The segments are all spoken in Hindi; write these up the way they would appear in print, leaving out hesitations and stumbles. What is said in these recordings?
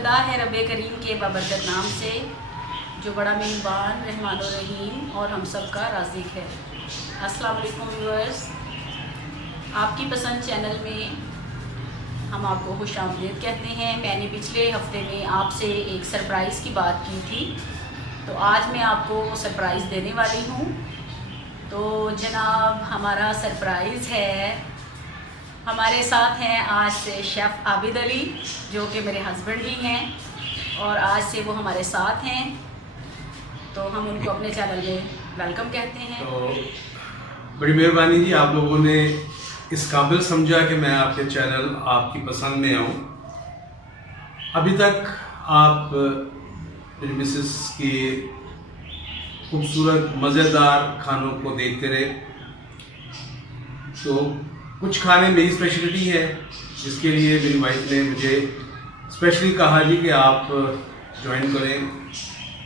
इब्तिदा है रब करीम के बाबरकत नाम से, जो बड़ा मेहरबान रहमान और रहीम और हम सब का राज़िक है। अस्सलाम वालेकुम व्यूअर्स, आपकी पसंद चैनल में हम आपको खुशामदीद कहते हैं। मैंने पिछले हफ्ते में आपसे एक सरप्राइज़ की बात की थी, तो आज मैं आपको सरप्राइज़ देने वाली हूँ। तो जनाब, हमारा सरप्राइज़ है, हमारे साथ हैं आज से शेफ़ आबिद अली, जो कि मेरे हस्बैंड ही हैं और आज से वो हमारे साथ हैं। तो हम उनको अपने चैनल में वेलकम कहते हैं। तो बड़ी मेहरबानी जी, आप लोगों ने इस काबिल समझा कि मैं आपके चैनल आपकी पसंद में आऊँ। अभी तक आप मेरी मिसेस के खूबसूरत मज़ेदार खानों को देखते रहे, तो कुछ खाने मेरी स्पेशलिटी है, जिसके लिए मेरी वाइफ ने मुझे स्पेशली कहा जी कि आप ज्वाइन करें।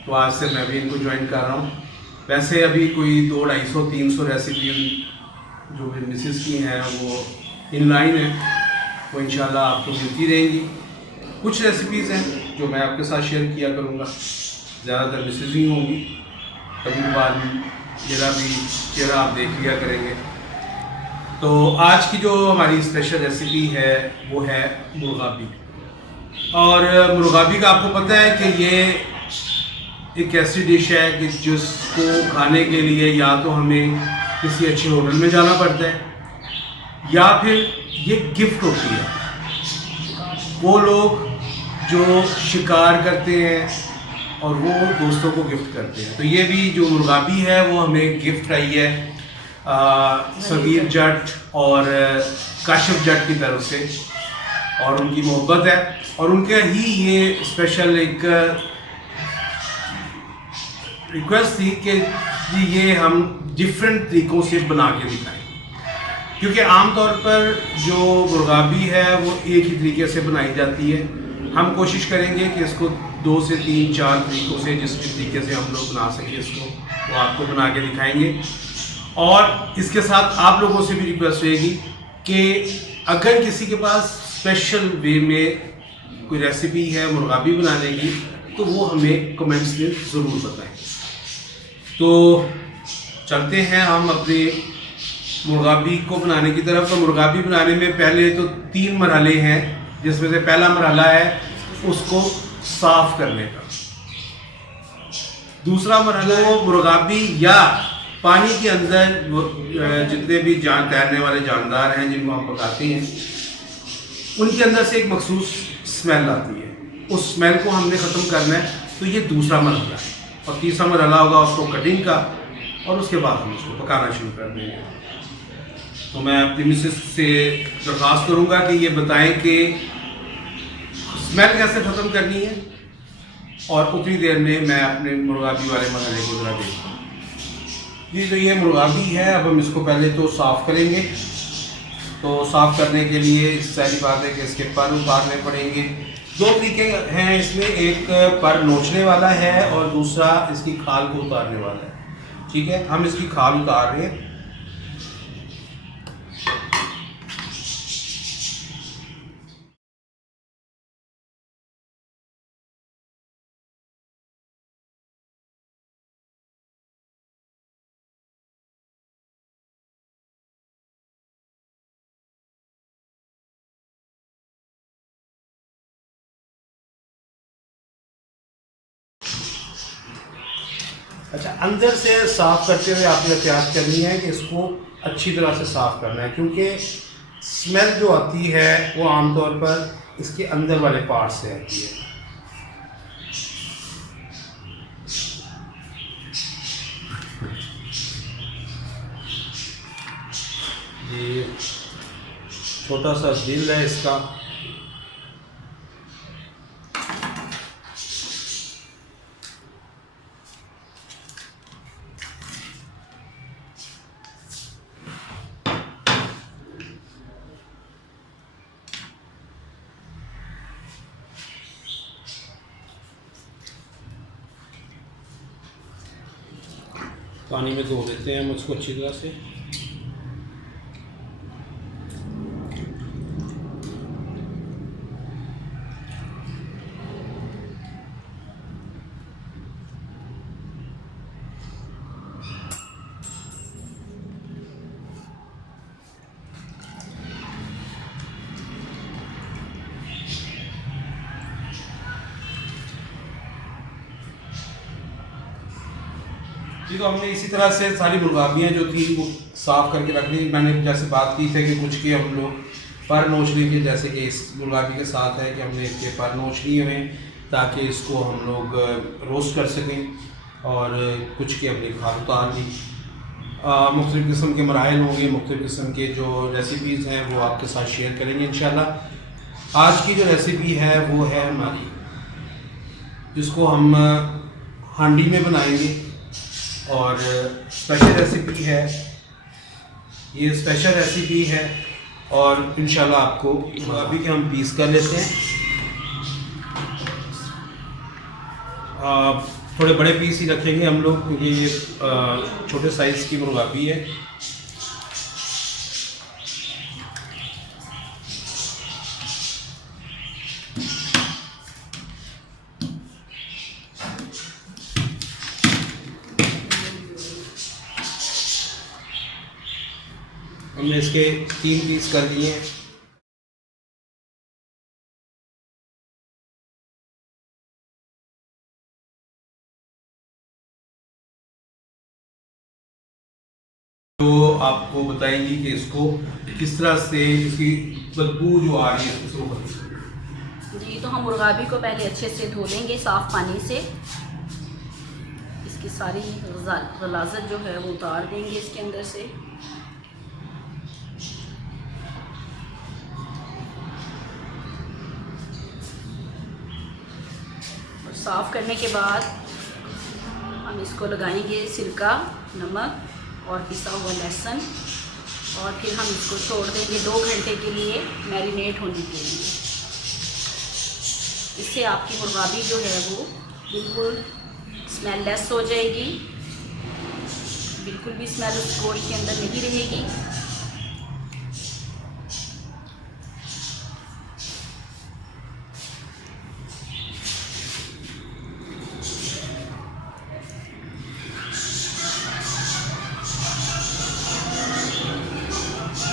तो आज से मैं भी इनको ज्वाइन कर रहा हूँ। वैसे अभी कोई 200-250-300 रेसिपी जो मेरी मिसेस की हैं वो इन लाइन है, वो इंशाल्लाह आपको मिलती रहेंगी। कुछ रेसिपीज़ हैं जो मैं आपके साथ शेयर किया करूँगा, ज़्यादातर मिसेस ही होंगी। कभी कभार मेरा भी चेहरा आप देख लिया करेंगे। तो आज की जो हमारी स्पेशल रेसिपी है वो है मुर्गाबी। और मुर्गाबी का आपको पता है कि ये एक ऐसी डिश है कि जिसको खाने के लिए या तो हमें किसी अच्छे होटल में जाना पड़ता है या फिर ये गिफ्ट होती है। वो लोग जो शिकार करते हैं और वो दोस्तों को गिफ्ट करते हैं। तो ये भी जो मुर्गाबी है वो हमें गिफ्ट आई है सगीर जट और काशिफ जट की तरफ से, और उनकी मोहब्बत है और उनके ही ये स्पेशल एक रिक्वेस्ट थी कि ये हम डिफरेंट तरीक़ों से बना के दिखाएं, क्योंकि आमतौर पर जो मुर्गाबी है वो एक ही तरीके से बनाई जाती है। हम कोशिश करेंगे कि इसको 2 से 3-4 तरीक़ों से, जिस तरीके से हम लोग बना सकें इसको, वो आपको बना के दिखाएंगे। और इसके साथ आप लोगों से भी रिक्वेस्ट रहेगी कि अगर किसी के पास स्पेशल वे में कोई रेसिपी है मुर्गाबी बनाने की, तो वो हमें कमेंट्स में ज़रूर बताएं। तो चलते हैं हम अपने मुर्गाबी को बनाने की तरफ। तो मुर्गाबी बनाने में पहले तो 3 मरहले हैं, जिसमें से पहला मरहला है उसको साफ़ करने का। दूसरा मरहला मुर्गाबी या पानी के अंदर जितने भी तैरने वाले जानदार हैं जिनको हम पकाते हैं, उनके अंदर से एक मखसूस स्मेल आती है। उस स्मेल को हमने ख़त्म करना है। तो ये दूसरा मरहला है। और तीसरा मरहला होगा उसको कटिंग का, और उसके बाद हम उसको पकाना शुरू कर देंगे। तो मैं अपनी मिसेस से दरख्वास्त करूँगा कि ये बताएं कि स्मेल कैसे ख़त्म करनी है, और उतनी देर में मैं अपने मुर्गाबी वाले मरहले को ज़रा देखूँ जी। तो ये मुर्गाबी है, अब हम इसको पहले तो साफ़ करेंगे। तो साफ़ करने के लिए सारी बात है कि इसके पर उतारने पड़ेंगे। 2 तरीके हैं इसमें, एक पर नोचने वाला है और दूसरा इसकी खाल को उतारने वाला है। ठीक है, हम इसकी खाल उतार रहे हैं। अच्छा, अंदर से साफ़ करते हुए आपने एहतियात करनी है कि इसको अच्छी तरह से साफ़ करना है, क्योंकि स्मेल जो आती है वो आमतौर पर इसके अंदर वाले पार्ट से आती है। ये छोटा सा दिल है इसका। पानी में धो देते हैं हम उसको अच्छी तरह से। जी, तो हमने इसी तरह से सारी मुर्गाबियाँ जो थी वो साफ़ करके रख ली। मैंने जैसे बात की थी कि कुछ के हम लोग पर नोचने के, जैसे कि इस मुर्गाबी के साथ है कि हमने इसके पर नोच लिए हुए ताकि इसको हम लोग रोस्ट कर सकें, और कुछ के हमने खाद उतार ली। मुख्तलिफ़ किस्म के मराहल होंगे, मुख्तलिफ़ किस्म के जो रेसिपीज़ हैं वो आपके साथ शेयर करेंगे इंशाल्लाह। आज की जो रेसिपी है वो है हमारी, जिसको हम हांडी में बनाएंगे, और स्पेशल रेसिपी है ये, स्पेशल रेसिपी है। और इंशाल्लाह आपको अभी के हम पीस कर लेते हैं। थोड़े बड़े पीस ही रखेंगे हम लोग क्योंकि ये छोटे साइज़ की मुर्गाबी है। हमने इसके 3 पीस कर दिए हैं। तो आपको बताएंगी कि इसको किस तरह से इसकी बदबू जो आ रही है उसको जी, तो हम मुर्गाबी को पहले अच्छे से धो लेंगे साफ़ पानी से। इसकी सारी गलाज़त जो है वो उतार देंगे इसके अंदर से। और साफ़ करने के बाद हम इसको लगाएंगे सिरका, नमक और पिसा हुआ लहसुन, और फिर हम इसको छोड़ देंगे 2 घंटे के लिए मैरिनेट होने के लिए। इससे आपकी मुर्गाबी जो है वो बिल्कुल स्मेल लेस हो जाएगी, बिल्कुल भी स्मेल उस गोश्त के अंदर नहीं रहेगी।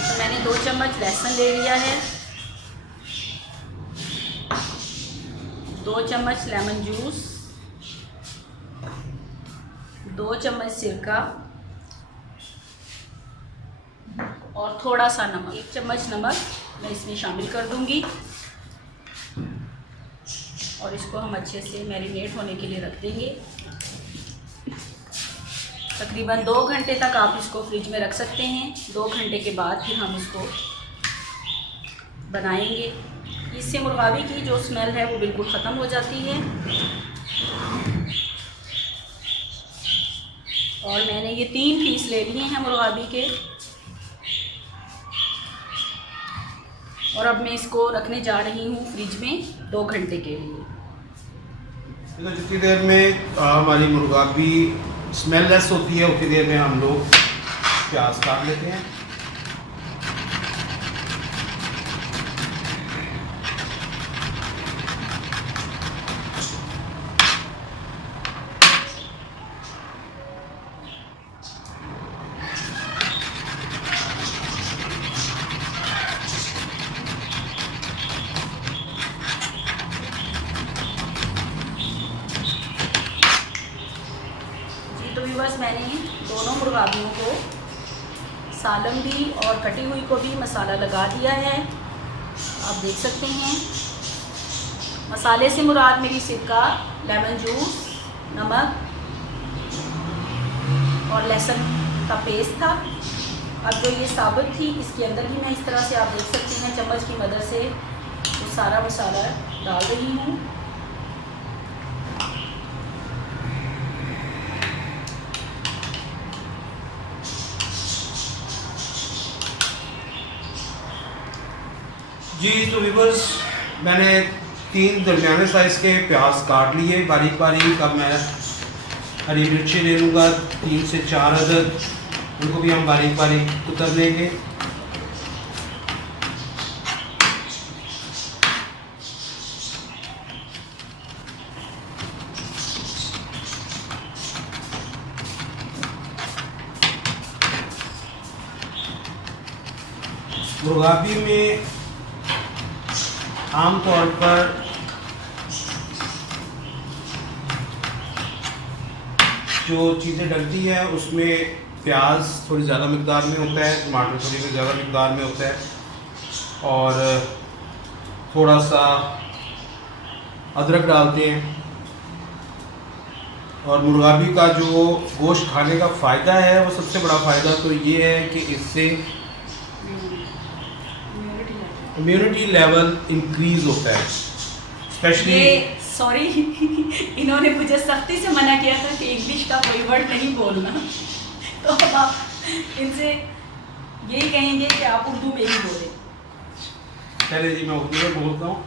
तो मैंने 2 चम्मच लहसुन ले लिया है, 2 चम्मच लेमन जूस, 2 चम्मच सिरका और थोड़ा सा नमक, 1 चम्मच नमक मैं इसमें शामिल कर दूंगी। और इसको हम अच्छे से मैरिनेट होने के लिए रख देंगे। तकरीबन 2 घंटे तक आप इसको फ्रिज में रख सकते हैं। 2 घंटे के बाद फिर हम इसको बनाएंगे। इससे मुर्गाबी की जो स्मेल है वो बिल्कुल ख़त्म हो जाती है। और मैंने ये 3 पीस ले लिए हैं मुर्गाबी के, और अब मैं इसको रखने जा रही हूँ फ्रिज में 2 घंटे के लिए। तो जितनी देर में हमारी मुर्गाबी स्मेल लेस होती है उतनी देर में हम लोग प्याज काट लेते हैं। तो बस मैंने दोनों मुर्गाबियों को, सालम भी और कटी हुई को भी मसाला लगा दिया है, आप देख सकते हैं। मसाले से मुराद मेरी सिरका, लेमन जूस, नमक और लहसुन का पेस्ट था। अब जो ये साबुत थी इसके अंदर भी मैं इस तरह से, आप देख सकते हैं, चम्मच की मदद से वो सारा मसाला डाल रही हूँ। जी, तो व्यूअर्स मैंने 3 दरमियाने साइज़ के प्याज काट लिए बारीक बारीक। अब मैं हरी मिर्ची ले लूँगा 3 से 4 अदद, उनको भी हम बारीक बारीक कुतर लेंगे। मुर्गाबी में आमतौर पर जो चीज़ें डलती हैं उसमें प्याज थोड़ी ज़्यादा मिकदार में होता है, टमाटर थोड़ी ज़्यादा मिकदार में होता है, और थोड़ा सा अदरक डालते हैं। और मुर्गाबी का जो गोश्त खाने का फ़ायदा है, वो सबसे बड़ा फ़ायदा तो ये है कि इससे इम्यूनिटी लेवल इंक्रीज़ होता है। स्पेशली सॉरी इन्होंने मुझे सख्ती से मना किया था कि इंग्लिश का कोई वर्ड नहीं बोलना, तो अब आप इनसे यही कहेंगे कि आप उर्दू में ही बोलें। पहले जी मैं उर्दू में बोलता हूँ।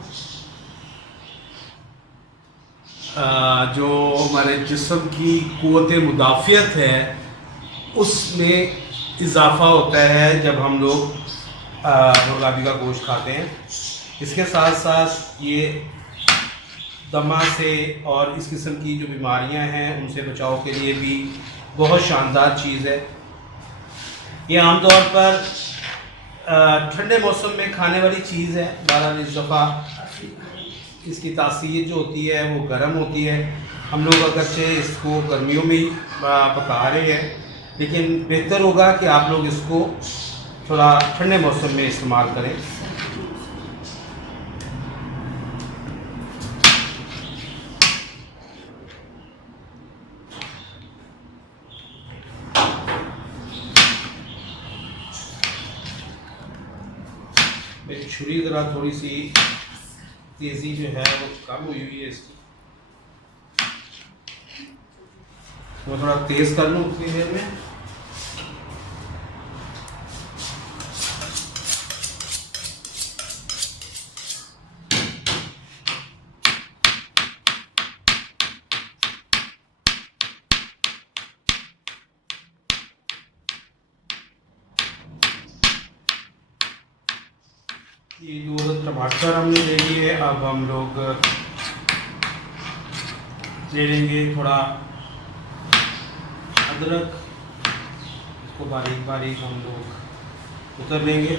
जो हमारे जिस्म की क़ुव्वत मुदाफ़ियत है उसमें इजाफ़ा होता है जब हम लोग मुर्गाबी का गोश्त खाते हैं। इसके साथ साथ ये दमा से और इस किस्म की जो बीमारियां हैं उनसे बचाव के लिए भी बहुत शानदार चीज़ है। ये आमतौर पर ठंडे मौसम में खाने वाली चीज़ है। बहरहाल इस दफ़ा इसकी तासीर जो होती है वो गर्म होती है। हम लोग अगरचे इसको गर्मियों में ही पका रहे हैं, लेकिन बेहतर होगा कि आप लोग इसको थोड़ा ठंडे मौसम में इस्तेमाल करें। मेरी छुरी ज़रा थोड़ी सी तेज़ी जो है वो कम हुई है इसकी, वो थोड़ा तेज़ कर लूँ उतनी देर में। ये जो टमाटर हमने ले लिए, अब हम लोग ले लेंगे थोड़ा अदरक, इसको बारीक बारीक हम लोग उतर लेंगे।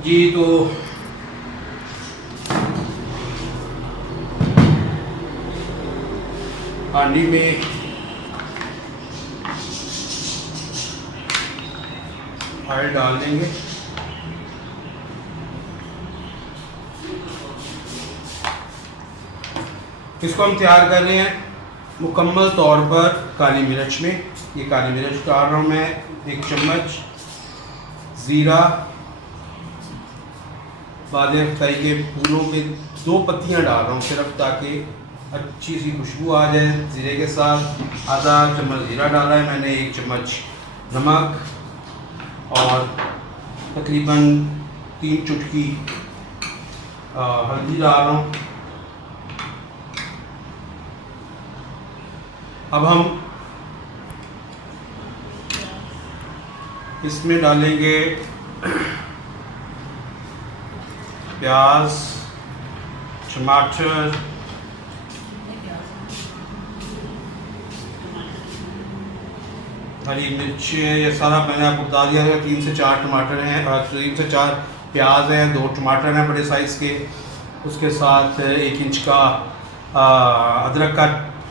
जी तो हांडी में ऑयल डाल देंगे। इसको हम तैयार कर रहे हैं मुकम्मल तौर पर काली मिर्च में। ये काली मिर्च डाल रहा हूँ मैं 1 चम्मच, ज़ीरा, बादे अफ्ताई के फूलों के 2 पत्तियाँ डाल रहा हूँ सिर्फ, ताकि अच्छी सी खुशबू आ जाए। ज़ीरे के साथ आधा चम्मच ज़ीरा डाला है मैंने, 1 चम्मच नमक और तकरीबन 3 चुटकी हल्दी डाल रहा हूँ। अब हम इसमें डालेंगे प्याज, टमाटर, हरी मिर्च, ये सारा मैंने आपको बता दिया है। 3 से 4 टमाटर हैं, 3 से 4 प्याज हैं, 2 टमाटर हैं बड़े साइज़ के। उसके साथ 1 इंच का अदरक का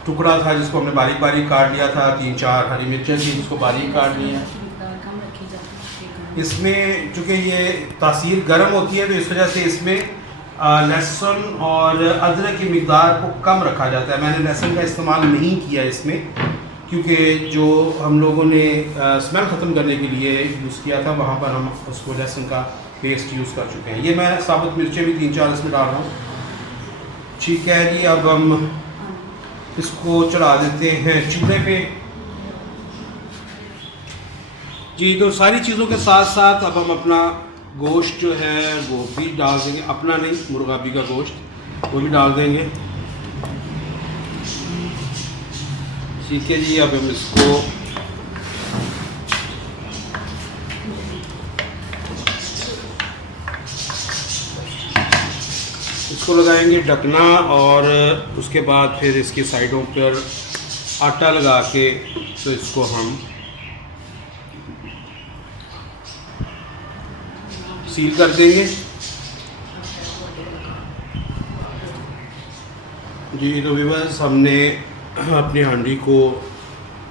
टुकड़ा था जिसको हमने बारीक बारीक काट लिया था। 3-4 हरी मिर्चें थी जिसको बारीक काट लिया। इसमें चूँकि ये तासीर गर्म होती है तो इस वजह से इसमें लहसुन और अदरक की मिकदार को कम रखा जाता है। मैंने लहसुन का इस्तेमाल नहीं किया इसमें, क्योंकि जो हम लोगों ने स्मेल ख़त्म करने के लिए यूज़ किया था वहाँ पर हम उसको लहसुन का पेस्ट यूज़ कर चुके हैं। ये मैं साबुत मिर्चें भी 3-4 इसमें डाल रहा हूँ। ठीक है जी, अब हम इसको चढ़ा देते हैं चूल्हे पे। जी तो सारी चीज़ों के साथ साथ अब हम अपना गोश्त जो है वो भी डाल देंगे, अपना नहीं, मुर्गाबी का गोश्त वो भी डाल देंगे। ठीक है जी, अब हम इसको लगाएंगे ढकना, और उसके बाद फिर इसकी साइडों पर आटा लगा के तो इसको हम सील कर देंगे। जी तो व्यूअर्स, हमने अपनी हांडी को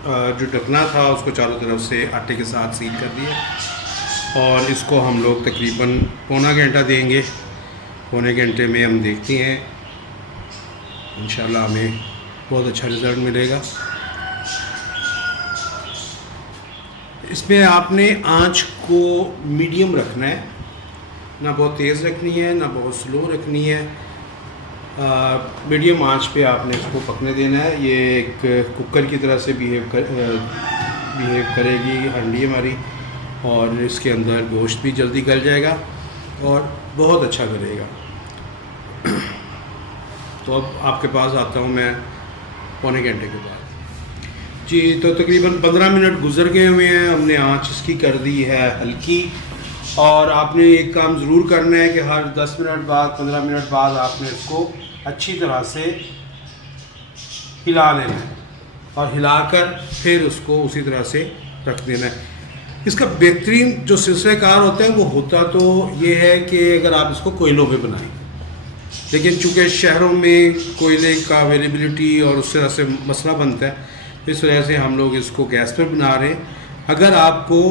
जो ढकना था उसको चारों तरफ से आटे के साथ सील कर दिया, और इसको हम लोग तकरीबन पौना घंटा देंगे। पौने घंटे में हम देखते हैं, इंशाल्लाह हमें बहुत अच्छा रिज़ल्ट मिलेगा। इसमें आपने आंच को मीडियम रखना है, ना बहुत तेज़ रखनी है ना बहुत स्लो रखनी है। मीडियम आंच पे आपने इसको पकने देना है। ये एक कुकर की तरह से बिहेव करेगी हांडी हमारी, और इसके अंदर गोश्त भी जल्दी गल जाएगा और बहुत अच्छा करेगा। तो अब आपके पास आता हूँ मैं पौने घंटे के बाद। जी तो तकरीबन 15 मिनट गुजर गए हुए हैं, हमने आंच इसकी कर दी है हल्की। और आपने एक काम ज़रूर करना है कि हर 10 मिनट बाद 15 मिनट बाद आपने इसको अच्छी तरह से हिला लेना है, और हिलाकर फिर उसको उसी तरह से रख देना है। इसका बेहतरीन जो सिलसिलेकार होता है वो होता तो ये है कि अगर आप इसको कोयलों पे बनाएं, लेकिन चूँकि शहरों में कोयले का अवेलेबिलिटी और उस तरह से मसला बनता है, इस वजह से हम लोग इसको गैस पर बना रहे हैं। अगर आपको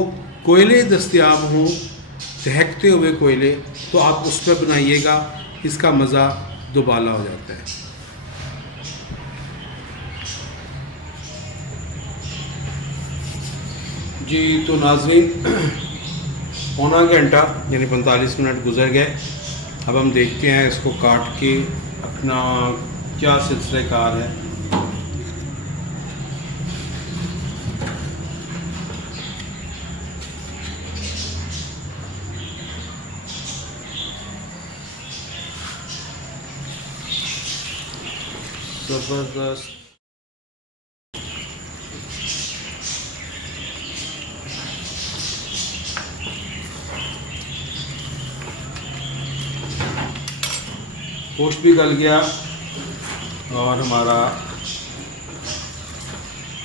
कोयले दस्तयाब हों, दहकते हुए कोयले, तो आप उस पर बनाइएगा, इसका मज़ा दुबाला हो जाता है। जी तो नाज़रीन, पौना घंटा यानी 45 मिनट गुजर गए। अब हम देखते हैं इसको काट के अपना क्या सिलसिलेकार है। ज़बरदस्त। गोश्त भी गल गया और हमारा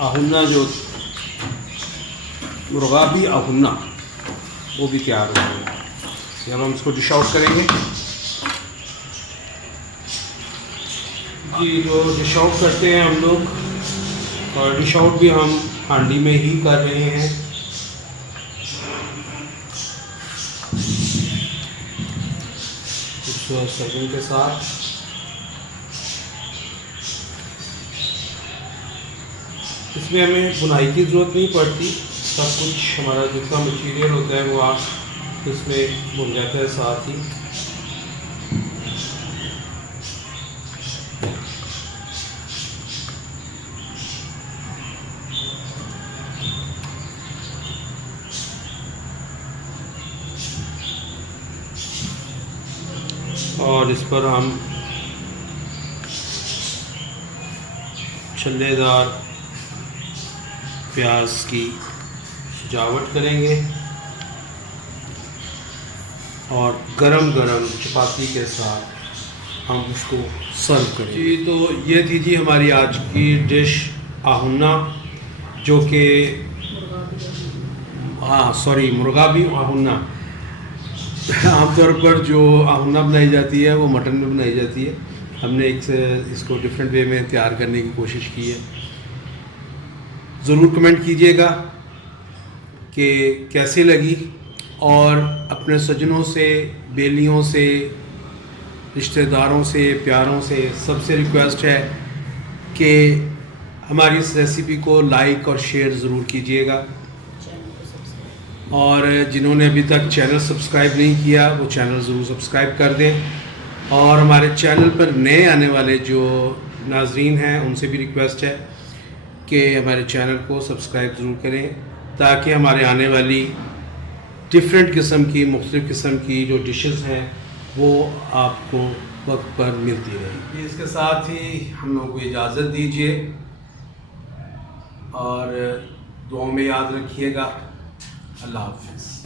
आहुन्ना जो मुर्गाबी आहुन्ना वो भी तैयार हो गया। अब हम इसको डिश आउट करेंगे। जी जो डिश आउट करते हैं हम लोग, और डिश आउट भी हम हांडी में ही कर रहे हैं। सर्विंग के साथ इसमें हमें बुनाई की ज़रूरत नहीं पड़ती, सब कुछ हमारा जितना मटीरियल होता है वो आप इसमें बुन जाता है साथ ही। और इस पर हम छल्लेदार प्याज की सजावट करेंगे और गरम गरम चपाती के साथ हम उसको सर्व करेंगे। जी तो ये थी जी हमारी आज की डिश आहुन्ना, जो कि मुर्गाबी आहुन्ना। आमतौर पर जो आहुन्ना बनाई जाती है वो मटन में बनाई जाती है। हमने इसको डिफरेंट वे में तैयार करने की कोशिश की है। ज़रूर कमेंट कीजिएगा कि कैसी लगी, और अपने सज्जनों से, बेलियों से, रिश्तेदारों से, प्यारों से सबसे रिक्वेस्ट है कि हमारी इस रेसिपी को लाइक और शेयर ज़रूर कीजिएगा। और जिन्होंने अभी तक चैनल सब्सक्राइब नहीं किया वो चैनल ज़रूर सब्सक्राइब कर दें। और हमारे चैनल पर नए आने वाले जो नाज़रीन हैं उनसे भी रिक्वेस्ट है कि हमारे चैनल को सब्सक्राइब ज़रूर करें, ताकि हमारे आने वाली डिफरेंट किस्म की, मुख्तलिफ़ किस्म की जो डिशेस हैं वो आपको वक्त पर मिलती रहेंगी। इसके साथ ही हम लोगों को इजाज़त दीजिए और दुआ में याद रखिएगा। अल्लाह हाफ़िज़।